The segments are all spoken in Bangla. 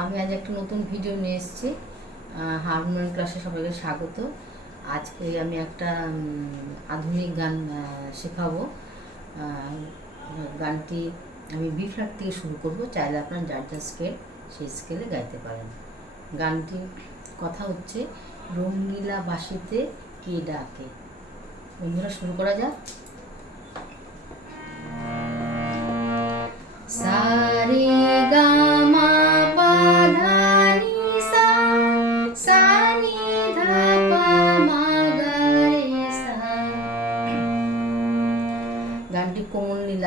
আমি আজ একটা নতুন ভিডিও নিয়ে এসেছি। হারমোনিয়াম ক্লাসে সবাইকে স্বাগত। আজকে আমি একটা আধুনিক গান শেখাবো। গানটি আমি বি ফ্ল্যাট থেকে শুরু করব। চাইলে আপনার যার যার স্কেল সেই স্কেলে গাইতে পারেন। গানটির কথা হচ্ছে, রঙ্গিলা বাসিতে কে ডাকে? বন্ধুরা, শুরু করা যাক। সারে গা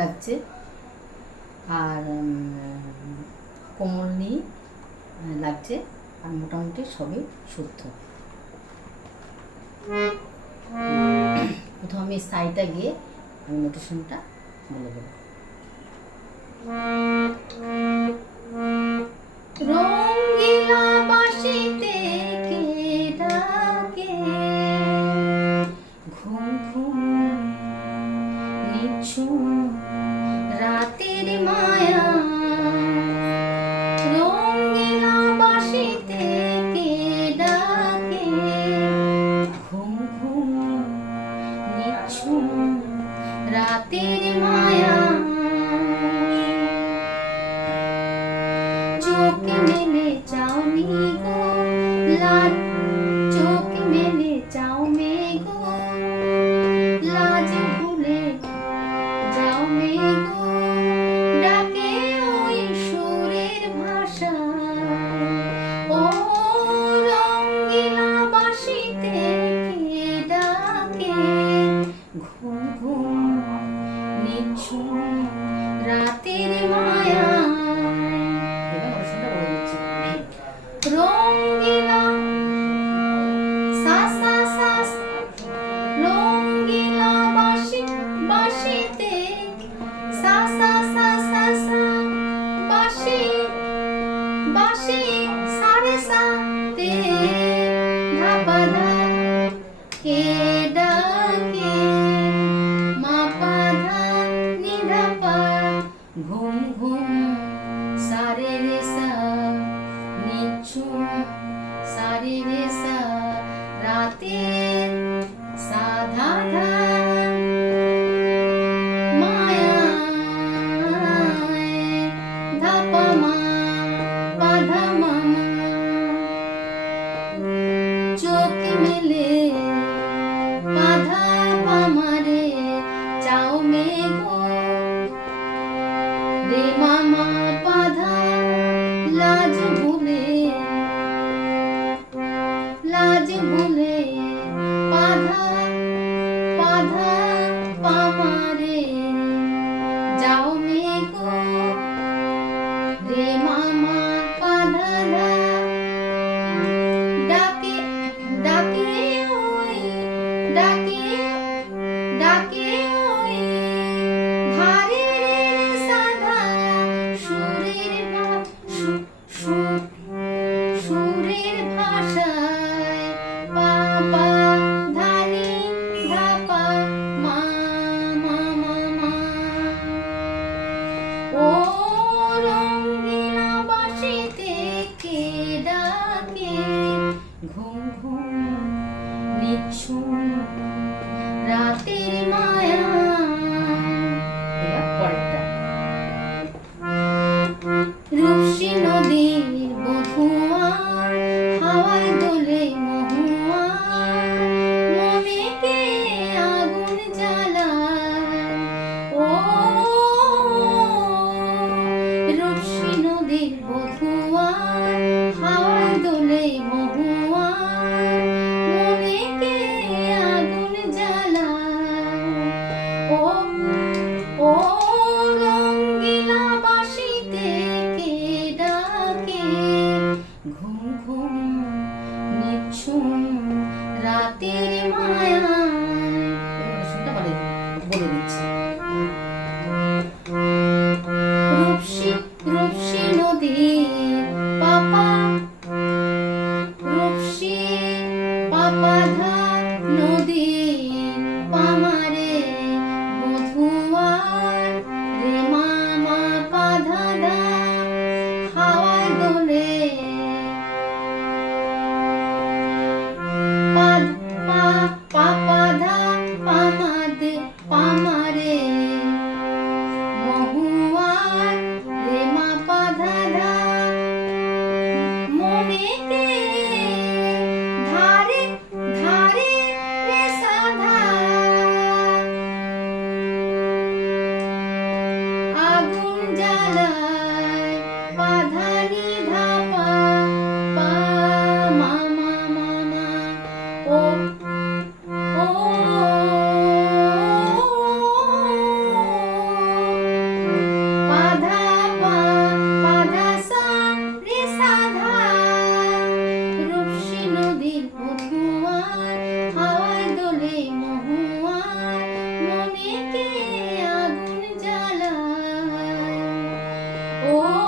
লাগছে আর কোমল নিয়ে লাগছে। আর মোটামুটি সবই শুদ্ধ। প্রথমে সাইটা গিয়ে আমি নোটেশনটা বলে দেবো। she think? So, so, so. ডাকে ঘুম ঘুম নিচ্ছুম রাতের জ্বালায় বাধা 哦。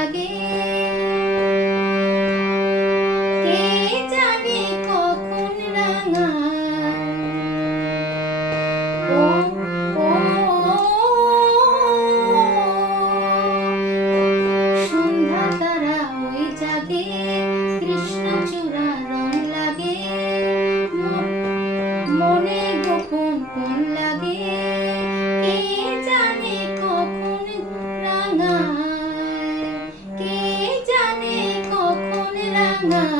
লাগে। কে na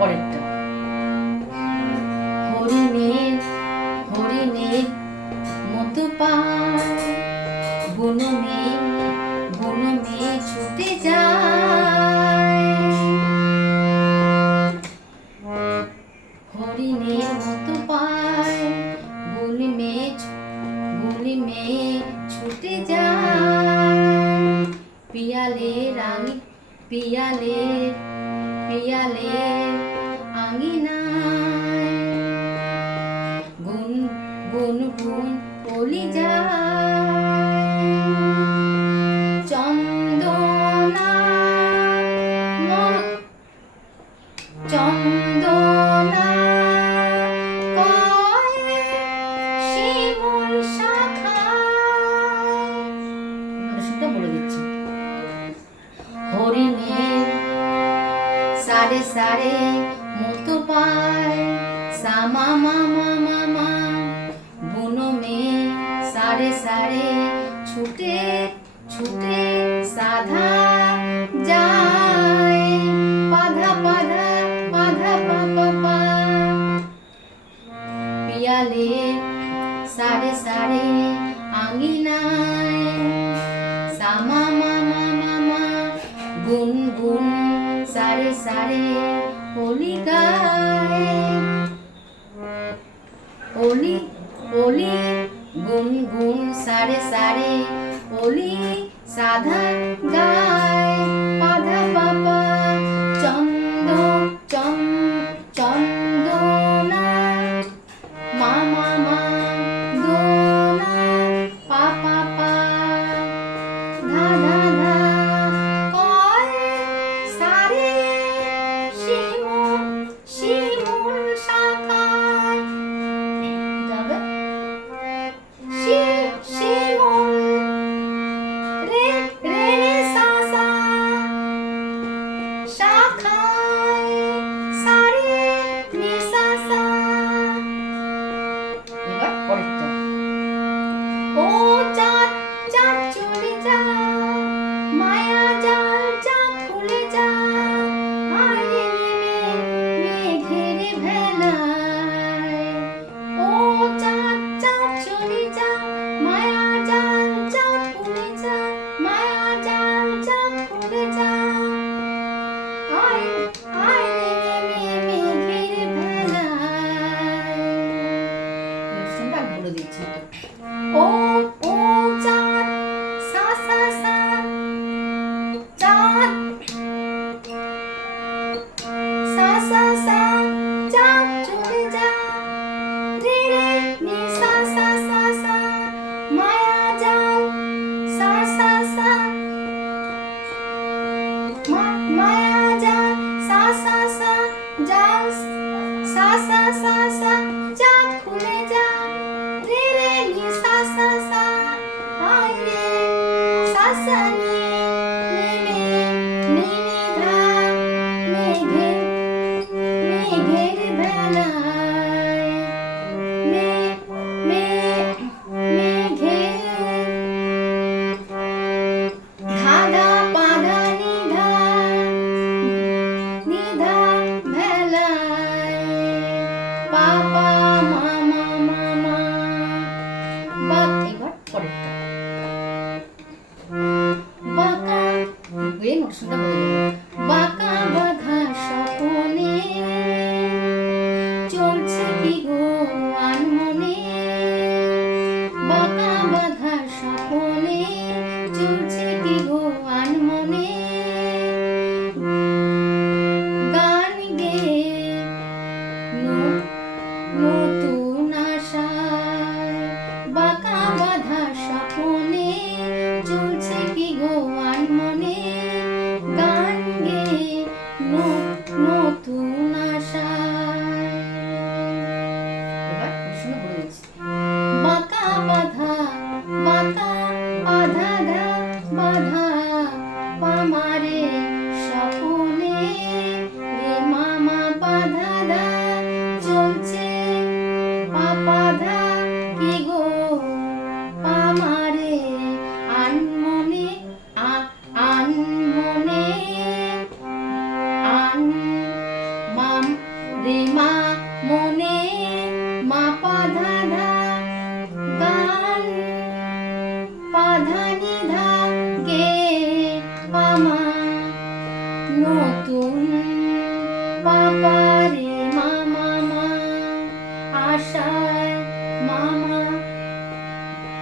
পরেরটা। হরিণের হরিণের মতো পায়। বনমে বনমে পিয়ালে রাঙি পিয়ালে পিয়ালে আঙিনায় গুন গুন গুন বলি যায়। চন্দনা চন্দনা শিমুল শাখা। মতো পায়। সামা মামা মামা বুনো মেয়ে সারে সারে। ছুটে ছুটে সাধা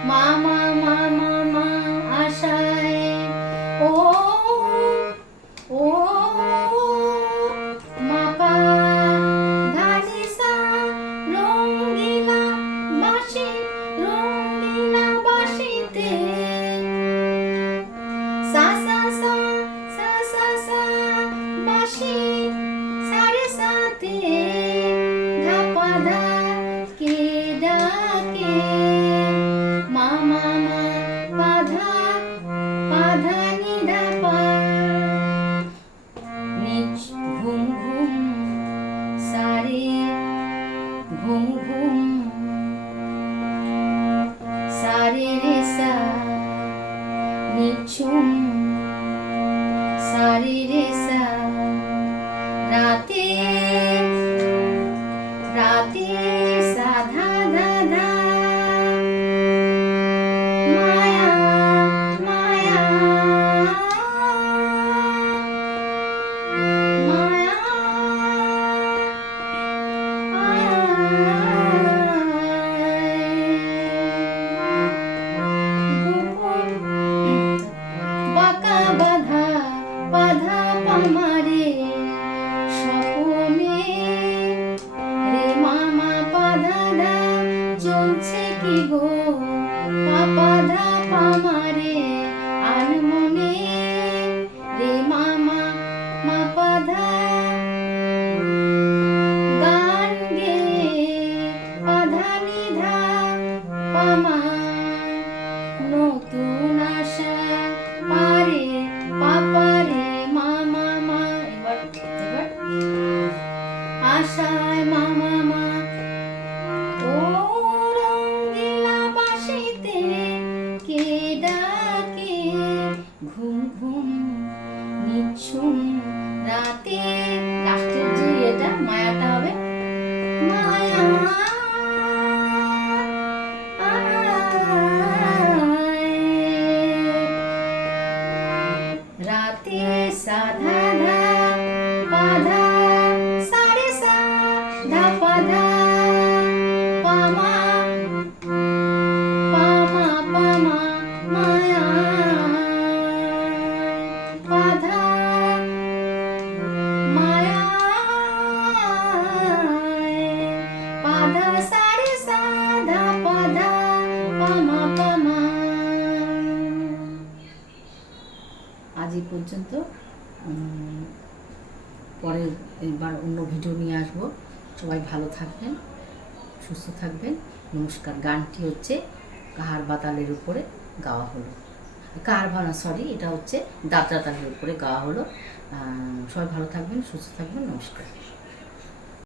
মামা রাতে লাস্টের যে এটা মায়াটা হবে। মায়া সবাই ভালো থাকবেন, সুস্থ থাকবেন। নমস্কার, গানটি হচ্ছে কাহার বাতালের উপরে গাওয়া হলো। কার ভানা সরি এটা হচ্ছে দাদরা তালের উপরে গাওয়া হলো। সবাই ভালো থাকবেন, সুস্থ থাকবেন, নমস্কার।